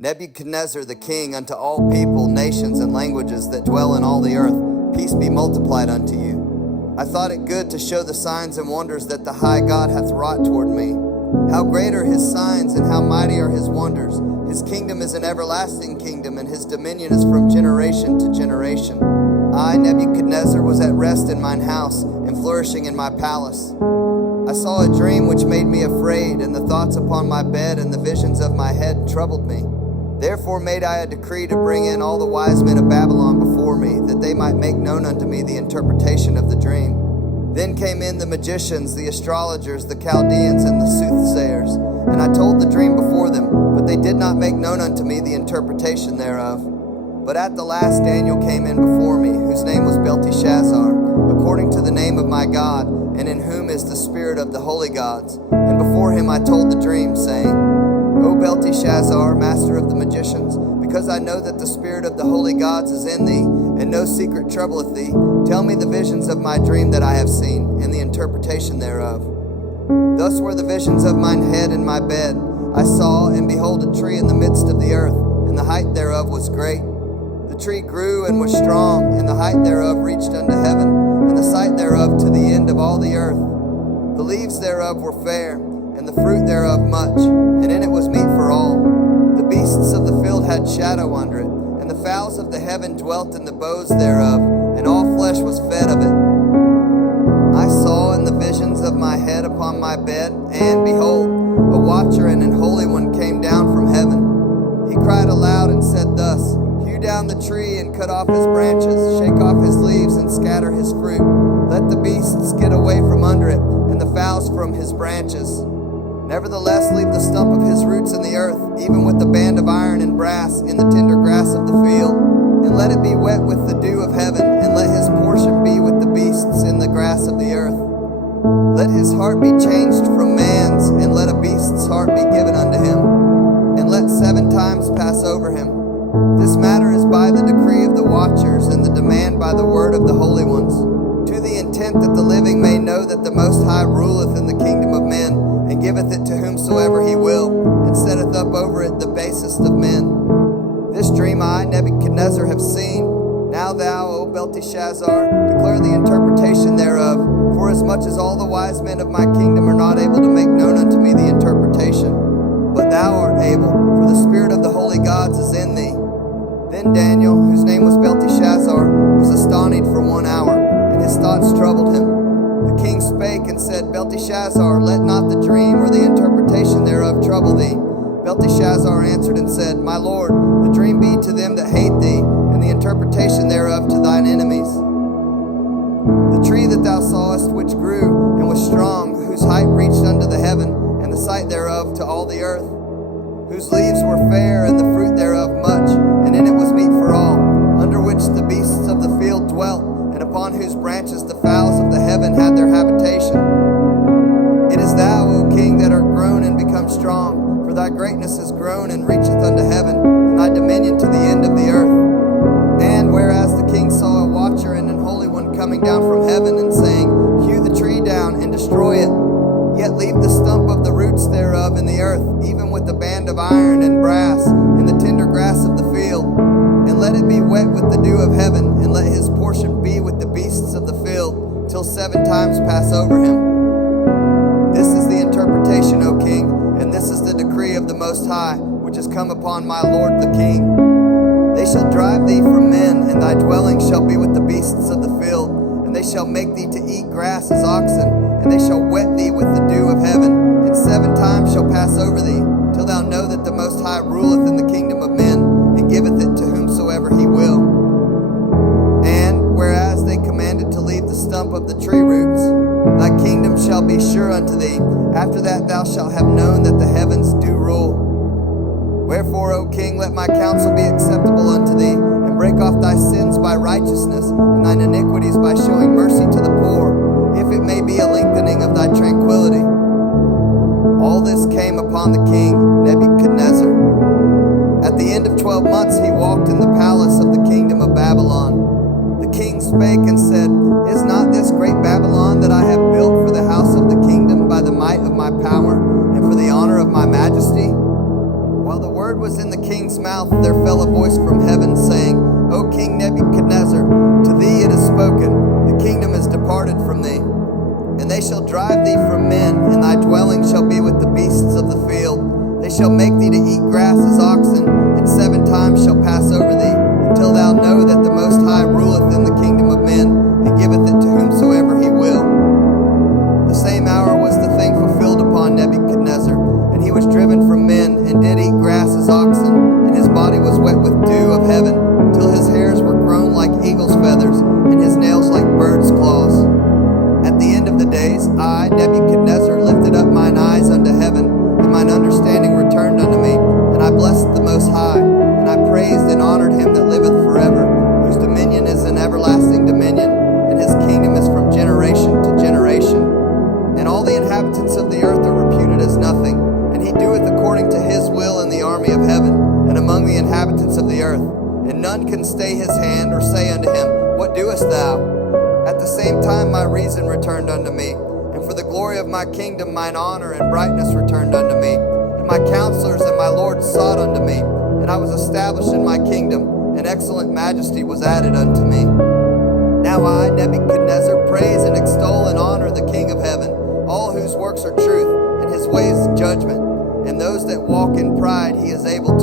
Nebuchadnezzar the king, unto all people, nations, and languages that dwell in all the earth, peace be multiplied unto you. I thought it good to show the signs and wonders that the high God hath wrought toward me. How great are his signs, and how mighty are his wonders. His kingdom is an everlasting kingdom, and his dominion is from generation to generation. I, Nebuchadnezzar, was at rest in mine house, and flourishing in my palace. I saw a dream which made me afraid, and the thoughts upon my bed and the visions of my head troubled me. Therefore made I a decree to bring in all the wise men of Babylon before me, that they might make known unto me the interpretation of the dream. Then came in the magicians, the astrologers, the Chaldeans, and the soothsayers. And I told the dream before them, but they did not make known unto me the interpretation thereof. But at the last Daniel came in before me, whose name was Belteshazzar, according to the name of my God, and in whom is the spirit of the holy gods. And before him I told the dream, saying, O Belteshazzar, master of the magicians, because I know that the spirit of the holy gods is in thee, and no secret troubleth thee, tell me the visions of my dream that I have seen, and the interpretation thereof. Thus were the visions of mine head and my bed. I saw, and behold, a tree in the midst of the earth, and the height thereof was great. The tree grew and was strong, and the height thereof reached unto heaven, and the sight thereof to the end of all the earth. The leaves thereof were fair, and the fruit thereof much, and in it was meat for all. The beasts of the field had shadow under it, and the fowls of the heaven dwelt in the boughs thereof, and all flesh was fed of it. I saw in the visions of my head upon my bed, and behold, a watcher and an holy one came down from heaven. He cried aloud and said thus, Hew down the tree and cut off his branches, shake off his leaves and scatter his fruit. Let the beasts get away from under it, and the fowls from his branches. Nevertheless, leave the stump of his roots in the earth, even with the band of iron and brass in the tender grass of the field. And let it be wet with the dew of heaven, and let his portion be with the beasts in the grass of the earth. Let his heart be changed from man's, and let a beast's heart be given unto him. And let 7 times pass over him. This matter is by the decree of the watchers, and the demand by the word of the holy ones, to the intent that the living may know that the Most High ruleth in the kingdom of men, and giveth it to whomsoever he will, and setteth up over it the basest of men. This dream I, Nebuchadnezzar, have seen. Now thou, O Belteshazzar, declare the interpretation thereof, forasmuch as all the wise men of my kingdom are not able to make known unto me the interpretation. But thou art able, for the spirit of the holy gods is in thee. Then Daniel, whose name was Belteshazzar, was astonished for 1 hour, and his thoughts troubled him. The king spake and said, Belteshazzar, let not the dream or the interpretation thereof trouble thee. Belteshazzar answered and said, My lord, the dream be to them that hate thee, and the interpretation thereof to thine enemies. The tree that thou sawest, which grew and was strong, whose height reached unto the heaven, and the sight thereof to all the earth, whose leaves were fair, and the fruit thereof much, and in it was meat for all, under which the beasts of the field dwelt, and upon whose branches the fowls of the heaven had their habitation. It is thou, O king, that art grown and become strong, for thy greatness is grown and reacheth unto heaven, and thy dominion to the end of the earth. And whereas the king saw a watcher and an holy one coming down from heaven, and saying, Hew the tree down and destroy it, yet leave the stump of the roots thereof in the earth, even with the band of iron and brass, in the tender grass of the field. And let it be wet with the dew of heaven, and let his portion be with the beasts of the field, till 7 times pass over him. This is the interpretation, O king, and this is the decree of the Most High, which has come upon my lord the king. They shall drive thee from men, and thy dwelling shall be with the beasts of the field, and they shall make thee to eat grass as oxen, and they shall wet thee with the dew of heaven, and 7 times shall pass over thee, till thou know that the Most High ruleth in the kingdom of men, and giveth it to whomsoever he will. And whereas they commanded to leave the stump of the tree roots, thy kingdom shall be sure unto thee. After that thou shalt have known that the heavens do rule. Wherefore, O king, let my counsel be acceptable unto thee, and break off thy sins by righteousness, and thine iniquities by showing mercy to the poor, if it may be a lengthening of thy tranquility. All this came upon the king Nebuchadnezzar. At the end of 12 months he walked in the palace of the kingdom of Babylon. The king spake and said, Is not this great Babylon that I have built for the house of the kingdom by the might of my power, and for the honor of my majesty? While the word was in the king's mouth, there fell a voice from heaven saying, O King Nebuchadnezzar, to thee it is spoken, the kingdom is departed from thee. And they shall drive thee from men, and thy dwelling shall be with the beasts of the field. They shall make thee to eat grass as oxen, and 7 times shall pass over thee, until thou know that the Most High ruleth in the kingdom of men, and giveth it to whomsoever he will. The same hour was the thing fulfilled upon Nebuchadnezzar, and he was driven from men, and did eat grass as oxen, and his body was wet with dew of heaven, till his hairs were grown like eagle's feathers, and his nails like birds' claws. At the end of the days, I, Nebuchadnezzar, lifted up mine eyes unto heaven, and mine understanding returned unto me, and I blessed the Most High, and I praised and honored him that liveth forever, whose dominion is an everlasting dominion, and his kingdom is from generation to generation. And all the inhabitants of the earth are reputed as nothing, and he doeth according to his will in the army of heaven, and among the inhabitants of the earth. And none can stay his hand, or say unto him, What doest thou? At the same time my reason returned unto me, and for the glory of my kingdom mine honor and brightness returned unto me. And my counselors and my lords sought unto me, and I was established in my kingdom, and excellent majesty was added unto me. Now I, Nebuchadnezzar, praise and extol and honor the King of heaven, all whose works are truth, and his ways judgment, and those that walk in pride he is able